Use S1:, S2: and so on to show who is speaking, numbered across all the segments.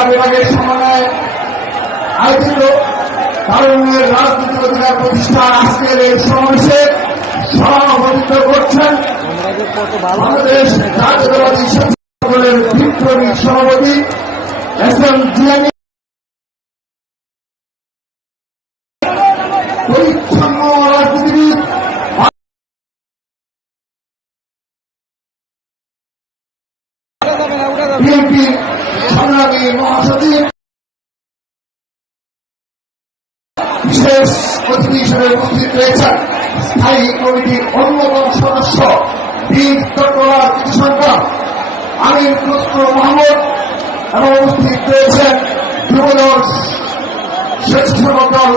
S1: জেলা বিভাগের সমন্বয়ে আয়োজিত তারুণ্যের রাজনৈতিক অধিকার প্রতিষ্ঠান আজকের এই সমাবেশে সভাপতিত্ব করছেন বাংলাদেশ জাতীয়তাবাদী সভাপতি এস এম জিয়ানি। আমির খসরু মাহমুদ এবং উপস্থিত রয়েছেন যুবদল স্বেচ্ছাসেবক দল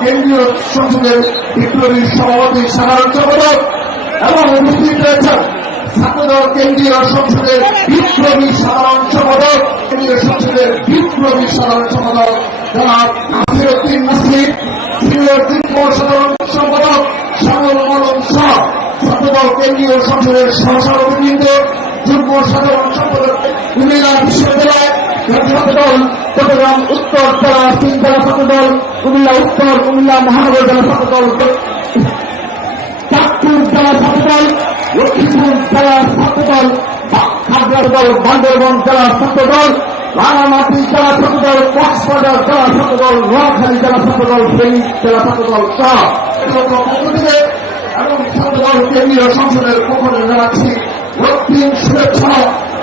S1: কেন্দ্রীয় সংসদের বিপ্লবী সভাপতি সাধারণ সম্পাদক এবং উপস্থিত রয়েছেন ছাত্রদল কেন্দ্রীয় সংসদের বিপ্লবী সাধারণ সম্পাদক, কেন্দ্রীয় সংসদের বিপ্লবী সাধারণ সম্পাদক জনাব নাসিরুদ্দিন নাসির, সিনিয়র যুগ্ম সাধারণ সম্পাদক শ্যামল মলম শাহ, ছাত্রদল কেন্দ্রীয় সংসদের সহসভাপতিবৃন্দ যুগ্ম সাধারণ চট্টগ্রাম উত্তর জেলা তিন জেলা ছাত্রদল কুমিল্লা উত্তর কুমিল্লা মহানগর জেলা ছাত্রদল চাঁদপুর জেলা ছাত্রদল লক্ষ্মীপুর জেলা ছাত্রদল দল বান্দরবন জেলা ছাত্রদল রাঙামাটি জেলা ছাত্রদল কক্সবাজার জেলা ছাত্রদল নোয়াখালী জেলা ছাত্রদল ফেনী জেলা ছাত্রদল থেকে এবং ছাত্রদল কেন্দ্রীয় সংসদের থেকে জানাচ্ছি। রক্তিম শুভেচ্ছা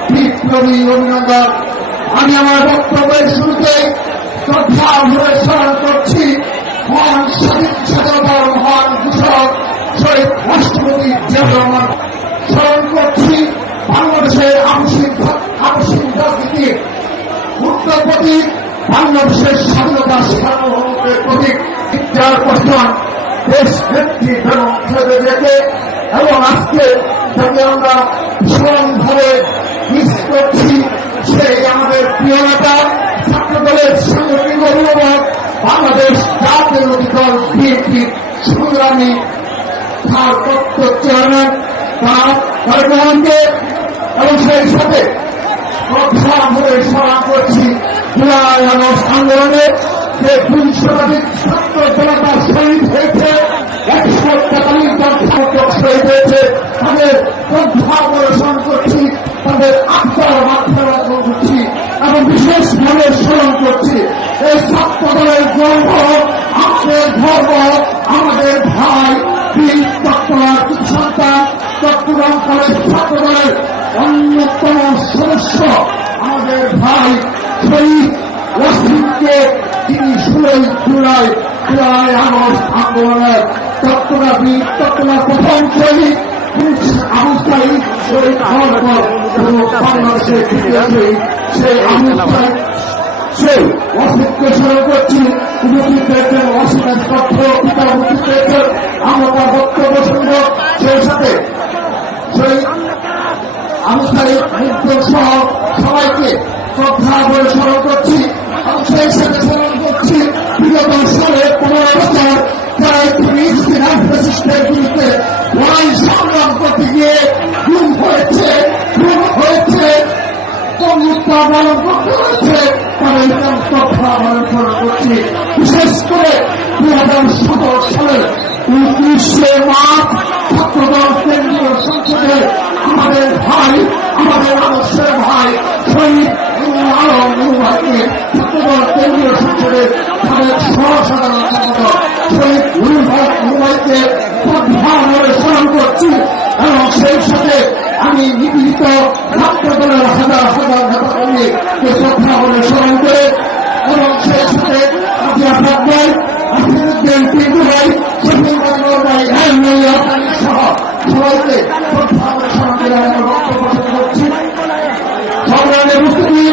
S1: বিপ্লবী অভিনন্দন আমি আমার বক্তব্যের শুরুতে শ্রদ্ধা ভরে স্মরণ করছি মহান স্বাধীন স্বাধীনতার মহান ঘোষক শহীদ রাষ্ট্রপতি জিয়া স্মরণ করছি বাংলাদেশের আবশ্যিক আবশ্যিক রাজনীতির মুক্ত প্রতীক বাংলাদেশের স্বাধীনতা সার্বভৌমত্বের প্রতীক যার প্রশ্ন দেশ এবং ছেলেদেরকে এবং আজকে যাকে আমরা ভীষণভাবে মিস করছি সেই আমাদের প্রিয় নেতা ছাত্র দলের সাংগঠনিক অভিভাবক, বাংলাদেশ জাতীয় দল বিএনপির সংগ্রামী ভারপ্রাপ্ত চেয়ারম্যান এবং সেই সাথে শ্রদ্ধা ভরে স্মরণ করছি জুলাই আগস্ট আন্দোলনে যে দুই শতাধিক ছাত্র জনতা শহীদ হয়েছে। তেতাল্লিশ জন সমর্থক শহীদ হয়েছে তাদের শ্রদ্ধা স্মরণ করছি তাদের আত্মার মাধ্যমে করছি এবং বিশেষভাবে স্মরণ করছি এই ছাত্র দলের গর্ব আমাদের ধর্ম আমাদের ভাই বীর চট্টগ্রাম সন্তান চট্টগ্রাম কলেজ ছাত্র দলের অন্যতম সদস্য আমাদের আন্দোলনের চট্টগ্রাম চট্টগ্রাম প্রথম শহীদ আবু সাইদ শহীদ হওয়ার পর বাংলাদেশের তৃতীয় শহীদ সেই আবু সাইদ সেই অসিতকে স্মরণ করছি উপস্থিত হয়েছেন অসীমের তথ্য পিতা উপস্থিত হয়েছেন আমরা তার বক্তব্য শুনব। সেই সাথে সেই আমি তাই মুক্ত সহ সবাইকে শ্রদ্ধা করে স্মরণ করছি। এবং সেই সাথে উনিশে মার্চ ছাত্রদল কেন্দ্রীয় সংসদে আমাদের ভাই আমাদের আদর্শের ভাই শহীদ স্মরণ করছি এবং সেই সাথে আমি নিপীড়িত ছাত্রদলের হাজার হাজার নেতা কর্মীকে সবাইকে সংগ্রামের উপস্থিতি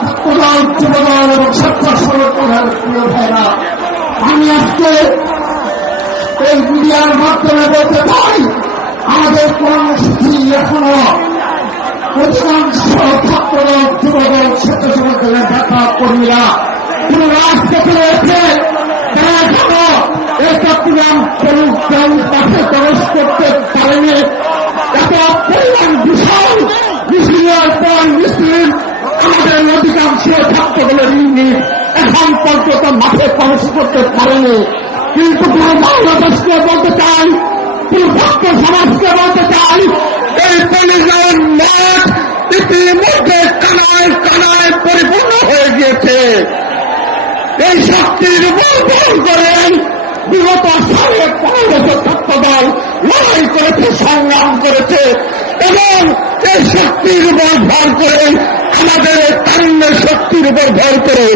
S1: ছাত্রদল যুবদল এবং ছাত্র সংগঠনের প্রিয় ভাইরা, আমি আজকে এই মিডিয়ার মাধ্যমে বলতে চাই, আমাদের কর্মসূচি এখনও অধিকাংশ ছাত্রদল যুবদল, স্বেচ্ছাসেবক দলের কর্মীরা কোন রাজপথে রয়েছে। তারা এখনও এই চট্টগ্রাম পাশে প্রবেশ করতে পারেনি। এত পরিমাণ বিশাল মিছিলের পর মিছিল আমাদের ছাত্রগুলোর ইউনিট এখন পর্যন্ত মাঠে প্রবেশ করতে পারেনি। কিন্তু পুরো বাংলাদেশকে বলতে চাই, পুরো ভক্ত সমাজকে বলতে চাই, এই মাঠ ইতিমধ্যে কানায় কানায় পরিপূর্ণ হয়ে গিয়েছে। এই শক্তির বল করেন বিগত সাড়ে পনেরো বছর ছাত্র দল লড়াই করেছে, সংগ্রাম করেছে, এবং এই শক্তির উপর ভর করে, আমাদের তারুণ্যের শক্তির উপর ভর করে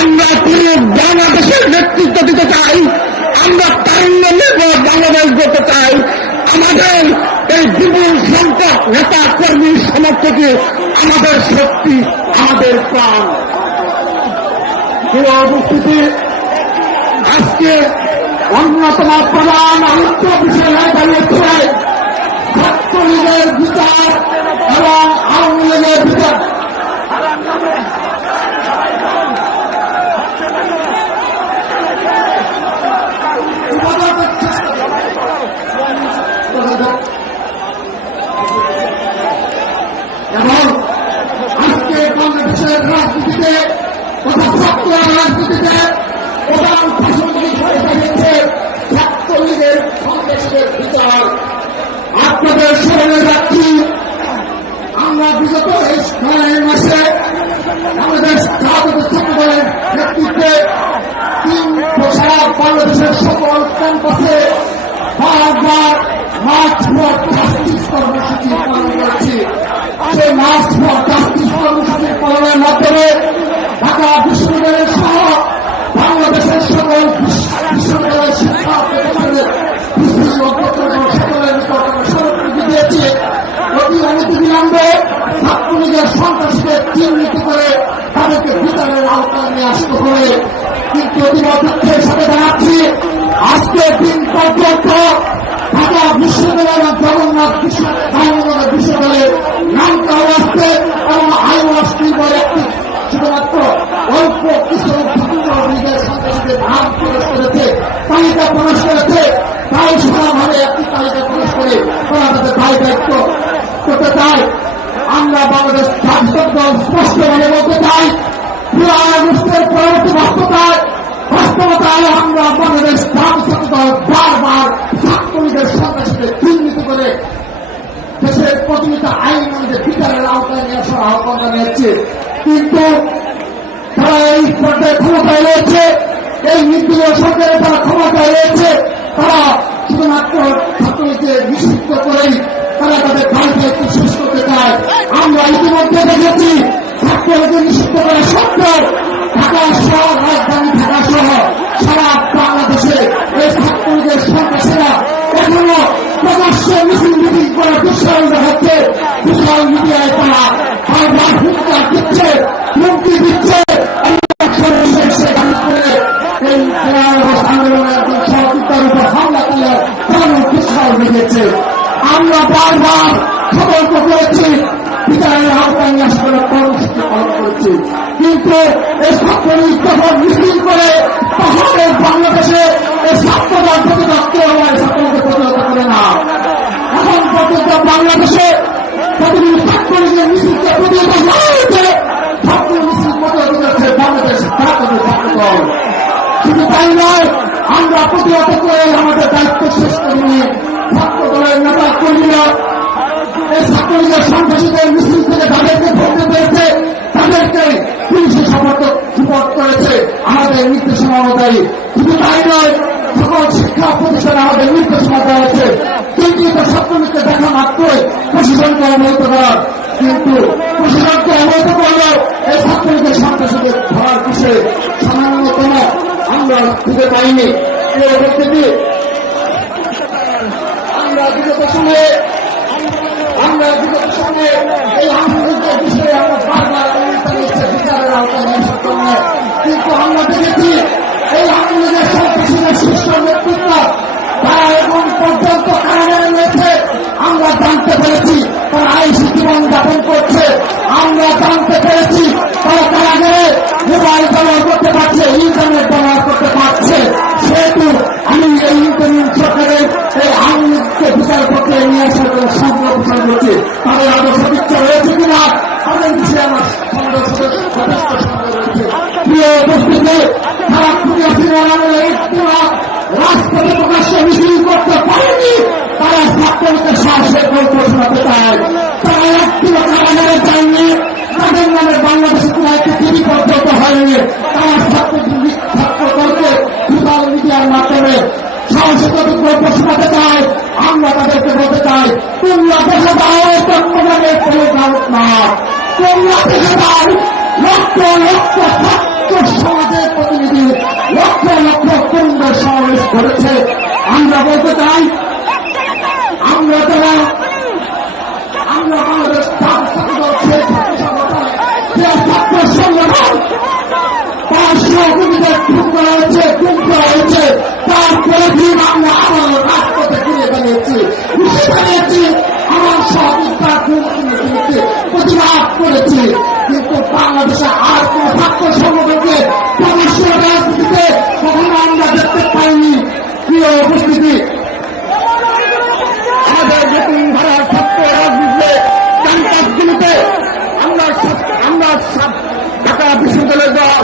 S1: আমরা পুরো বাংলাদেশের নেতৃত্ব দিতে চাই, আমরা তারুণ্য নির্ভর বাংলাদেশ করতে চাই, আমাদের এই বিপুল সংখ্যক নেতা, কর্মী সমর্থকে আমাদের শক্তি, আমাদের প্রাণ। উপস্থিতি আজকে অন্যতম প্রধান আলোচ্য বিষয় হয়ে দাঁড়িয়েছে ছাত্রলীগের বিচার এবং আওয়ামী লীগের বিচার। এবং আজকে রাজনীতিতে তথা ছাত্র রাজনীতিতে প্রধান প্রাসঙ্গিক সেই মার্চ ফর জাস্টিস কর্মসূচি পালনের মাধ্যমে ঢাকা বিশ্ববিদ্যালয় সহ বাংলাদেশের সকল বিশ্ববিদ্যালয় শিক্ষা প্রতিষ্ঠানের প্রত্যেক সকলের স্বীকৃতি দিয়েছি অতি অনতি বিলম্বে ছাত্রলীগের সন্ত্রাসীদের চিহ্নিত করে তাদেরকে বিচারের জগন্নাথ বিশ্ববিদ্যালয় তালিকা প্রকাশ করেছে। তাই সারাভাবে একটি তালিকা প্রকাশ করে তারা তাদের দায় দায়িত্ব করতে চায়। আমরা বাংলাদেশ জাতীয় দল স্পষ্টভাবে বলতে চাই, পুরো পরবর্তী বাস্তবতায় বাস্তবতায় আমরা বাংলাদেশ জাতীয় দল বারবার ছাত্রলীগের সন্ত্রাসীদের চিহ্নিত করে দেশের প্রচলিত আইন অনুযায়ী বিচারের আওতায় নিয়ে আসার আহ্বান জানিয়েছে। কিন্তু তারা এই পর্যায়ে ক্ষমতায় রয়েছে। এই নির্দলীয় সরকারে তারা ক্ষমতায় রয়েছে, তারা শুধুমাত্র ছাত্রলীগকে নিষিদ্ধ করেই তারা তাদের দায় দায়িত্ব শেষ করতে চায়। আমরা ইতিমধ্যে দেখেছি, ছাত্রলীগকে নিষিদ্ধ করে সত্তর ঢাকা সহ রাজধানী ঢাকা সহ সারা বাংলাদেশে এই ছাত্রলীগের সন্ত্রাসীরা এখনও প্রকাশ্য মিছিল মিটিং করার দুঃসাহস দেখাচ্ছে। আমরা বারবার সতর্ক করেছি বিচারের আওতায় নিয়ে আসা করে কর্মসূচি পালন করেছি কিন্তু এই ছাত্রলীগ যখন মিছিল করে তাহলে বাংলাদেশে এই ছাত্ররা প্রতিবাদ কেউ আমার ছাত্রকে প্রতিহত করে না। এখন পর্যন্ত বাংলাদেশে আমরা প্রতিহত করে আমাদের দায়িত্ব শেষ করে দলের নেতা কর্মীরা, এই ছাত্রলীগের সন্ত্রাসীদের মিছিল থেকে তাদেরকে ধরতে পেরেছে, তাদেরকে পুলিশে সমর্থক সুপোর্ট করেছে। আমাদের নির্দেশনা অনুযায়ী, শুধু তাই নয়, সকল শিক্ষা প্রতিষ্ঠানে আমাদের নির্দেশনা দেওয়া হয়েছে। এটা ছাত্রলীগকে দেখা মাত্রই প্রশাসনকে অবহিত করার। কিন্তু প্রশাসনকে অবহিত করলেও এই ছাত্রলীগের সন্ত্রাসীদের ধরার বিষয়ে সামান্যতম আমরা খুঁজে পাইনি। এই অবস্থিতি আমরা বিগত সময়ে আমরা বিগত সময়ে এই বিষয়ে আমরা বারবার বিচারের আওতায় নিয়ে দাও লক্ষ লক্ষ ছাত্র সমাজের প্রতিনিধি লক্ষ লক্ষ কুণ্ড সমাবেশ করেছে আমরা বলতে চাই আমরা যারা আমরা বাংলাদেশ ছাত্র সংগঠন তার সহযোগিতা খুন করা হয়েছে খুন করা হয়েছে তারপরে আমরা আবার রাজপথে ফিরে দাঁড়িয়েছি করেছি। কিন্তু বাংলাদেশে আর কোন ছাত্র সংগঠন